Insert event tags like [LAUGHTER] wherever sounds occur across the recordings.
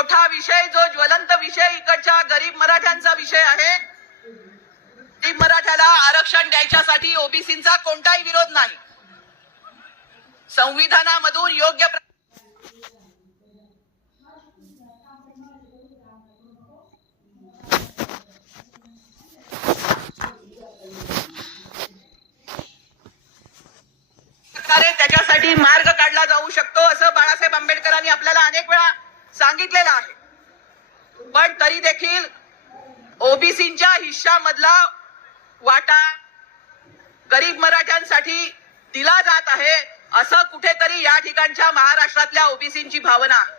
मोठा विषय जो ज्वलंत विषय इकडच्या गरीब मराठ्यांचा विषय आहे. गरीब मराठ्याला आरक्षण द्यायच्यासाठी ओबीसीचा कोणताही विरोध नाही. संविधानामधून योग्य सांगितलेलं आहे पण तरी देखील ओबीसीच्या हिश्शामधला वाटा गरीब मराठ्यांसाठी दिला जात आहे असं कुठेतरी या ठिकाणच्या महाराष्ट्रातल्या ओबीसींची भावना आहे.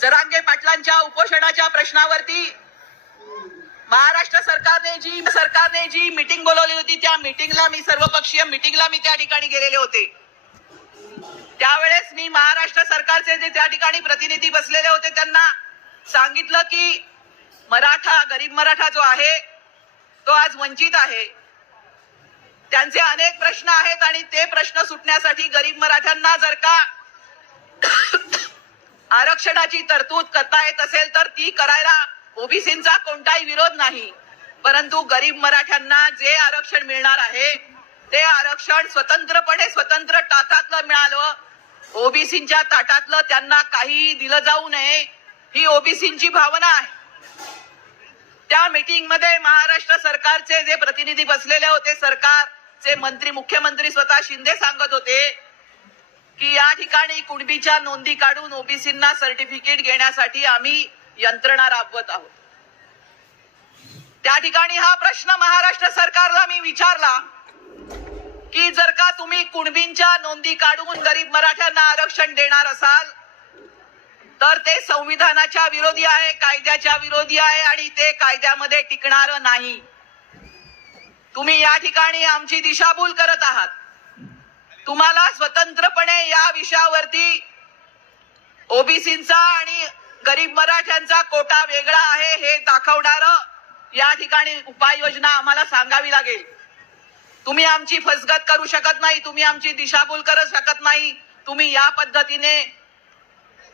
जरांगे पाटलांच्या उपोषणाच्या प्रश्नावरती महाराष्ट्र सरकारने जी सरकारने जी मीटिंग बोलवली होती त्या मीटिंगला मी सर्वपक्षीय मीटिंगला मी त्या ठिकाणी गेलेले होते त्यावेळेस मी महाराष्ट्र सरकारचे जे त्या ठिकाणी प्रतिनिधी बसलेले होते त्यांना सांगितलं की मराठा गरीब मराठा जो आहे तो आज वंचित आहे. त्यांचे अनेक प्रश्न आहेत आणि ते प्रश्न सुटण्यासाठी गरीब मराठ्यांना जर का [COUGHS] आरक्षणाची तरतूद करता येत असेल तर ती करायला ओबीसींचा कोणताही विरोध नाही. परंतु गरीब मराठ्यांना जे आरक्षण मिळणार आहे ते आरक्षण स्वतंत्रपणे स्वतंत्र टाकातलं मिळालं. ओबीसीच्या ताटातलं त्यांना काही दिलं जाऊ नये ही ओबीसीची भावना आहे. त्या मीटिंगमध्ये महाराष्ट्र सरकारचे जे प्रतिनिधी बसलेले होते सरकारचे मंत्री मुख्यमंत्री स्वतः शिंदे सांगत होते की या ठिकाणी कुणबीच्या नोंदी काढून ओबीसींना सर्टिफिकेट घेण्यासाठी आम्ही यंत्रणा राबवत आहोत. त्या ठिकाणी हा प्रश्न महाराष्ट्र सरकारला मी विचारला. की जर का तुम्ही कुणबींच्या नोंदी काढून गरीब मराठ्यांना आरक्षण देणार असाल तर ते संविधानाच्या विरोधी आहे कायद्याच्या विरोधी आहे आणि ते कायद्यामध्ये टिकणार नाही. तुम्ही या ठिकाणी आमची दिशाभूल करत आहात. तुम्हाला स्वतंत्रपणे या विषयावरती ओबीसींचा आणि गरीब मराठ्यांचा कोटा वेगळा आहे हे दाखवणार या ठिकाणी उपाययोजना आम्हाला सांगावी लागेल. तुम्ही आमची फसगत करू शकत नाही तुम्ही आमची दिशाभूल करू शकत नाही. तुम्ही या पद्धतीने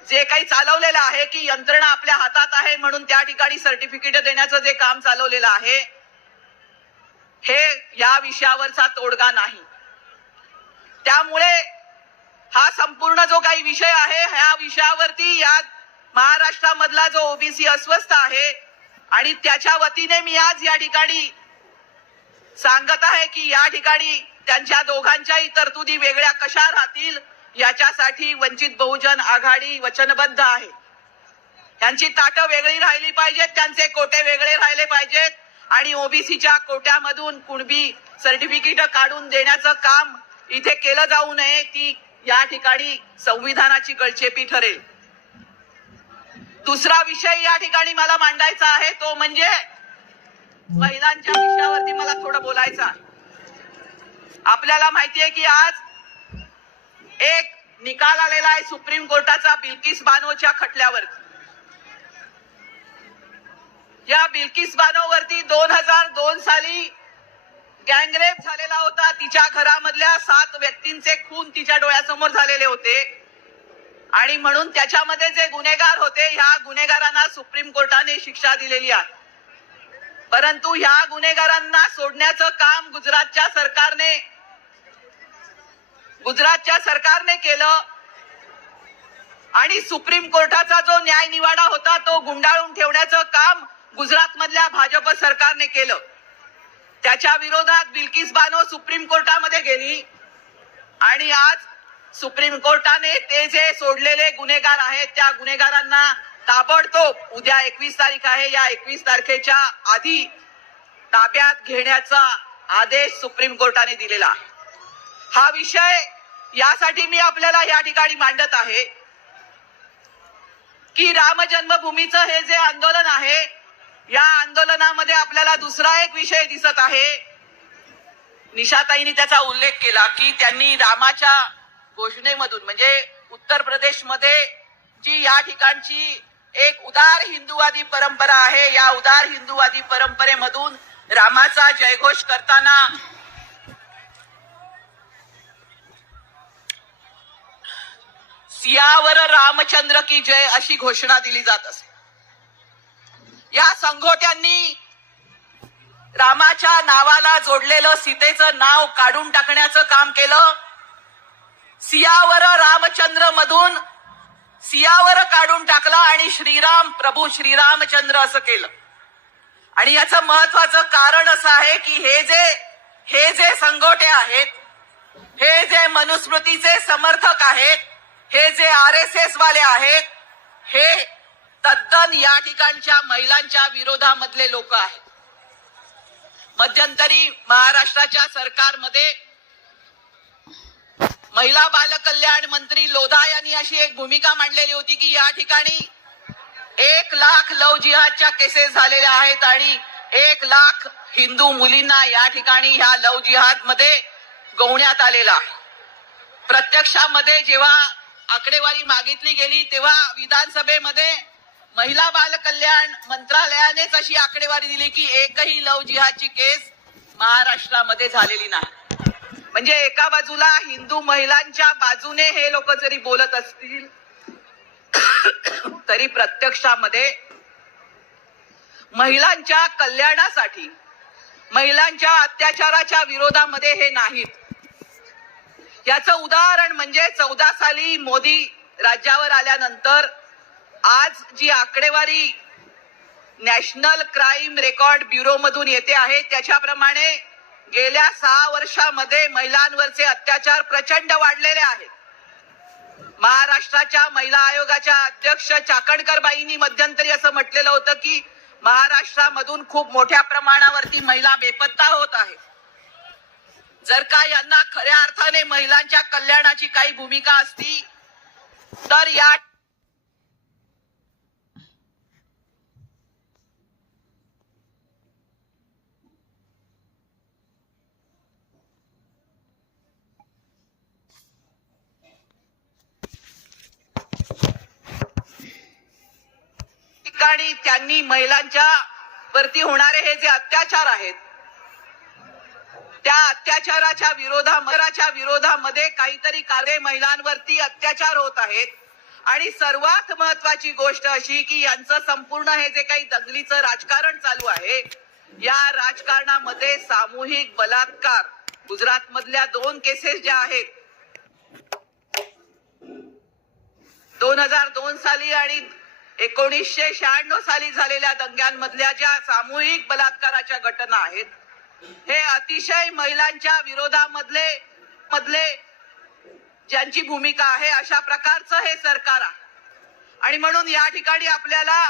जे काही चालवलेलं आहे की यंत्रणा आपल्या हातात आहे म्हणून त्या ठिकाणी सर्टिफिकेट देण्याचं जे काम चालवलेलं आहे हे या विषयावरचा तोडगा नाही. त्यामुळे हा संपूर्ण जो काही विषय आहे ह्या विषयावरती या महाराष्ट्रामधला जो ओबीसी अस्वस्थ आहे आणि त्याच्या वतीने मी आज या ठिकाणी सांगत आहे की या ठिकाणी त्यांच्या दोघांच्याही तरतुदी वेगळ्या कशा राहतील याच्यासाठी वंचित बहुजन आघाडी वचनबद्ध आहे. त्यांची ताटं वेगळी राहिली पाहिजेत त्यांचे कोटे वेगळे राहिले पाहिजेत आणि ओबीसीच्या कोट्यामधून कुणबी सर्टिफिकेट काढून देण्याचं काम इथे केलं जाऊ नये ती या ठिकाणी संविधानाची गळचेपी ठरेल. दुसरा विषय या ठिकाणी मला मांडायचा आहे तो म्हणजे महिलांच्या विषयावरती मला थोडं बोलायचं आहे. आपल्याला माहितीये की आज एक निकाल आलेला आहे सुप्रीम कोर्टाचा बिल्किस बानोच्या खटल्यावर. या बिल्किस बानोवरती दोन हजार दोन साली गँगरेप झालेला होता. तिच्या घरामधल्या सात व्यक्तींचे खून तिच्या डोळ्यासमोर झालेले होते. आणि म्हणून त्याच्यामध्ये जे गुन्हेगार होते ह्या गुन्हेगारांना सुप्रीम कोर्टाने शिक्षा दिलेली आहे. परंतु ह्या गुन्हेगारांना सोडण्याचं काम गुजरातच्या सरकारने गुजरातच्या सरकारने केलं. आणि सुप्रीम कोर्टाचा जो न्याय निवाडा होता तो गुंडाळून ठेवण्याचं काम गुजरात मधल्या भाजप सरकारने केलं. त्याच्या विरोधात बिल्किस बानो सुप्रीम कोर्टामध्ये गेली. आणि आज सुप्रीम कोर्टाने ते जे सोडलेले गुन्हेगार आहेत त्या गुन्हेगारांना ताबडतोब उद्या एकवीस तारीख आहे. या एकवीस तारखेच्या आधी ताब्यात घेण्याचा आदेश सुप्रीम कोर्टाने दिलेला. हा विषय यासाठी मी आपल्याला या ठिकाणी मांडत आहे की राम जन्मभूमीचं हे जे आंदोलन आहे या आंदोलनामध्ये आपल्याला दुसरा एक विषय दिसत आहे. निशाताईंनी त्याचा उल्लेख केला की त्यांनी रामाच्या घोषणेमधून म्हणजे उत्तर प्रदेशमध्ये जी या ठिकाणची एक उदार हिंदूवादी परंपरा आहे. या उदार हिंदूवादी परंपरेमधून रामाचा जयघोष करताना सियावर रामचंद्र की जय अशी घोषणा दिली जात असे. या संघोट्यांनी रामाच्या नावाला जोडलेलं सीतेचं नाव काढून टाकण्याचं काम केलं. सियावर रामचंद्र मधून सियावर काढून टाकला आणि श्रीराम प्रभू श्रीरामचंद्र असं केलं. आणि याचं महत्वाचं कारण असं आहे की हे जे हे जे संघोटे आहेत हे जे मनुस्मृतीचे समर्थक आहेत हे जे आर एस एस वाले आहेत हे तद्दन या ठिकाणच्या महिलांच्या विरोधामधले लोक आहेत. मध्यंतरी महाराष्ट्राच्या सरकारमध्ये महिला बाल कल्याण मंत्री लोधा यांनी अशी एक भूमिका मांडलेली होती की या ठिकाणी एक लाख लव जिहादच्या केसेस झालेल्या आहेत आणि एक लाख हिंदू मुलींना या ठिकाणी ह्या लव जिहादमध्ये गवण्यात आलेला प्रत्यक्षामध्ये जेव्हा आकडेवारी मागितली गेली तेव्हा विधानसभेमध्ये महिला बाल कल्याण मंत्रालयानेच अशी आकडेवारी दिली की एकही लव जिहादची केस महाराष्ट्रामध्ये झालेली नाही. म्हणजे एका बाजूला हिंदू महिलांच्या बाजूने हे लोक जरी बोलत असतील तरी प्रत्यक्षामध्ये महिलांच्या कल्याणासाठी महिलांच्या अत्याचाराच्या विरोधामध्ये हे नाहीत. याचं उदाहरण म्हणजे चौदा साली मोदी राज्यावर आल्यानंतर आज जी आकडेवारी नॅशनल क्राईम रेकॉर्ड ब्युरो मधून येते आहे त्याच्याप्रमाणे गेल्या सहा वर्षामध्ये महिलांवरचे अत्याचार प्रचंड वाढलेले आहेत. महाराष्ट्राच्या महिला आयोगाच्या अध्यक्ष चाकणकर बाईंनी मध्यंतरी असं म्हटलेलं होतं की महाराष्ट्रामधून खूप मोठ्या प्रमाणावरती महिला बेपत्ता होत आहे. जर का यांना खऱ्या अर्थाने महिलांच्या कल्याणाची काही भूमिका असती तर या ठिकाणी त्यांनी महिलांच्या वरती होणारे हे जे अत्याचार आहेत त्या अत्याचाराच्या विरोधाच्या विरोधामध्ये काहीतरी कार्य महिलांवरती अत्याचार होत आहेत. आणि सर्वात महत्वाची गोष्ट अशी की यांचं संपूर्ण हे जे काही दंगलीचं राजकारण चालू आहे या राजकारणामध्ये सामूहिक बलात्कार गुजरात मधल्या दोन केसेस ज्या आहेत दोन हजार दोन साली आणि एकोणीसशे शहाण्णव साली झालेल्या दंग्यांमधल्या ज्या सामूहिक बलात्काराच्या घटना आहेत हे अतिशय महिलांच्या विरोधामधले मधले ज्यांची भूमिका आहे अशा प्रकारचं हे सरकार आहे. आणि म्हणून या ठिकाणी आपल्याला